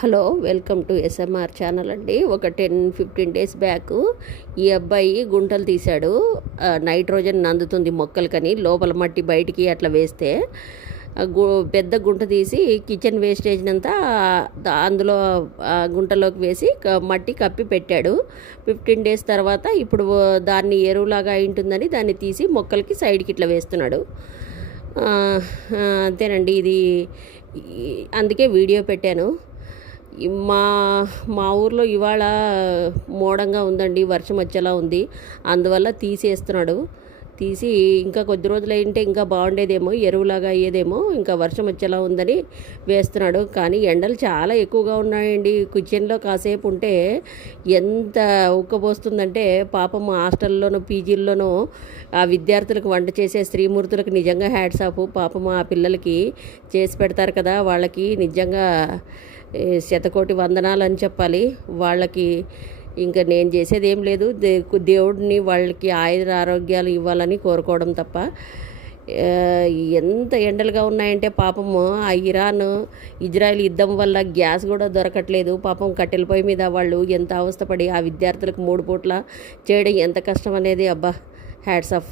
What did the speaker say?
Hello, welcome to SMR channel అండి. ఒక 10-15 days back ఈ అబ్బాయి గుంటలు తీశాడు. నైట్రోజన్ అందుతుంది మొక్కలకని, లోపల మట్టి బయటికి అట్లా వేస్తే పెద్ద గుంట తీసి కిచెన్ వేస్టేజ్నంతా అందులో గుంటలోకి వేసి మట్టి కప్పి పెట్టాడు. 15 డేస్ తర్వాత ఇప్పుడు దాన్ని ఎరువులాగా అయింటుందని దాన్ని తీసి మొక్కలకి సైడ్కి ఇట్లా వేస్తున్నాడు. అంతేనండి, ఇది అందుకే వీడియో పెట్టాను. మా మా ఊర్లో ఇవాళ మోడంగా ఉందండి, వర్షం వచ్చేలా ఉంది. అందువల్ల తీసేస్తున్నాడు. తీసి ఇంకా కొద్ది రోజులు అయింటే ఇంకా బాగుండేదేమో, ఎరువులాగా అయ్యేదేమో. ఇంకా వర్షం వచ్చేలా ఉందని వేస్తున్నాడు. కానీ ఎండలు చాలా ఎక్కువగా ఉన్నాయండి. కిచెన్లో కాసేపు ఉంటే ఎంత ఉక్కబోస్తుందంటే పాపం హాస్టల్లోనూ పీజీల్లోనూ ఆ విద్యార్థులకు వంట చేసే స్త్రీమూర్తులకు నిజంగా హ్యాట్స్ ఆఫ్. పాపం ఆ పిల్లలకి చేసి పెడతారు కదా, వాళ్ళకి నిజంగా శతకోటి వందనాలు అని చెప్పాలి. వాళ్ళకి ఇంకా నేను చేసేది ఏం లేదు, దేవుడిని వాళ్ళకి ఆయుర ఆరోగ్యాలు ఇవ్వాలని కోరుకోవడం తప్ప. ఎంత ఎండలుగా ఉన్నాయంటే పాపము ఆ ఇజ్రాయెల్ యుద్ధం వల్ల గ్యాస్ కూడా దొరకట్లేదు. పాపం కట్టెల పొయ్యి మీద వాళ్ళు ఎంత అవస్థపడి ఆ విద్యార్థులకు 3 పూట్ల చేయడం ఎంత కష్టం అనేది. అబ్బా, హ్యాట్స్ ఆఫ్.